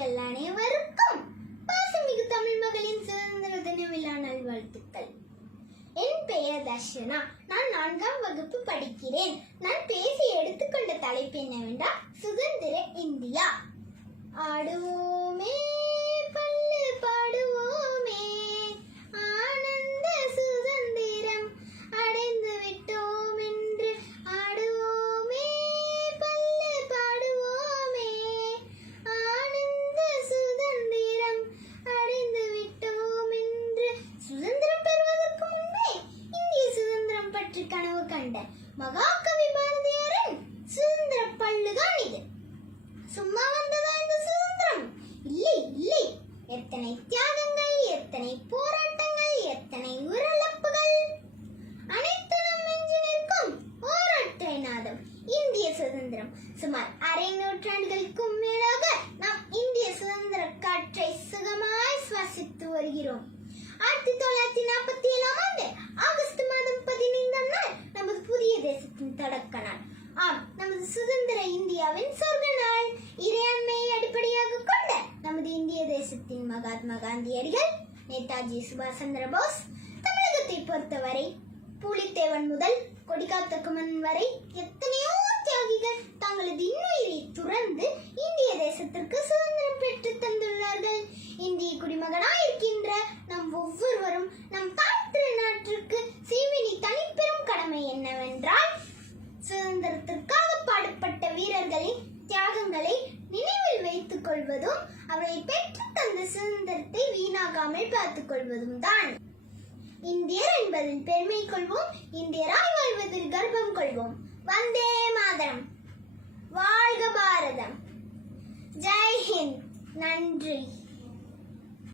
நேயர்கள் அனைவருக்கும் பாசமிகு தமிழ் மகளின் சுதந்திர தின விழா நல்வாழ்த்துக்கள். என் பெயர் தர்ஷனா. நான் 4ஆம் வகுப்பு படிக்கிறேன். நான் பேசி எடுத்துக்கொண்ட தலைப்பு என்னவென்றால் சுதந்திர இந்தியா. ஆடுவோமே பள்ளு பாடுவோமே, ஆனந்த சுதந்திரம் அடைந்து விட்டோம் என்று ஆடுவோமே பள்ளு பாடுவோமே, ஆனந்த சுதந்திரம் அடைந்து விட்டோம் என்று. சுதந்திரம் பெறுவதற்கு முன்பே இந்திய சுதந்திரம் பற்றி கனவு கண்ட மகாகவி பாரதியாரின் சுதந்திர பள்ளுதான் இது. சும்மா வந்ததா இந்த சுதந்திரம்? இல்லை இல்லை. எத்தனை தியாகங்கள், எத்தனை போராட்டங்கள், எத்தனை உயிரிழப்புகள். அனைத்து நம் நெஞ்சு நிற்கும் ஓரொற்றை நாதம் இந்திய சுதந்திரம். சுமார் அரை நூற்றாண்டுகளுக்கும் மேலாக நாம் இந்திய சுதந்திர காற்றை சுகமாய் சுவாசித்து வருகிறோம். 1947ஆம் ஆண்டு ஆகஸ்ட் மாதம் 15ஆம் நாள் நமது புதிய தேசத்தின் தொடக்க நாள். ஆம், நமது சுதந்திர இந்தியாவின் சொர்க்க நாள். இறையாண்மையை அடிப்படையாக கொண்ட நமது இந்திய தேசத்தின் மகாத்மா காந்தியடிகள், நேதாஜி சுபாஷ் சந்திர போஸ், தமிழகத்தை பொறுத்தவரை பூலித்தேவன் முதல் கொடிகாத்த குமரன் வரை எத்தனையோ தியாகிகள் தங்களது இன்னுயிரை துறந்து இந்திய தேசத்திற்கு சுதந்திரம் பெற்று தந்துள்ளார்கள். இந்திய குடிமகனாயிருக்கின்ற நம் ஒவ்வொருவரும் நம் தாய் நாட்டிற்கு செய்வேண்டிய தனிப்பெரும் கடமை என்னவென்றால், சுதந்திரத்திற்காக பாடுபட்ட வீரர்களின் தியாகங்களை நினைவில் வைத்துக் கொள்வதும் அவரை பெற்று தந்த சுதந்திரத்தை வீணாகாமல் பார்த்துக் கொள்வதும் தான். இந்தியர் என்பதில் பெருமை கொள்வோம், இந்தியராய் வாழ்வதில் கர்ப்பம் கொள்வோம். வந்தே மாதரம். வாழ்க பாரதம். ஜெய் ஹிந்த். நன்றி.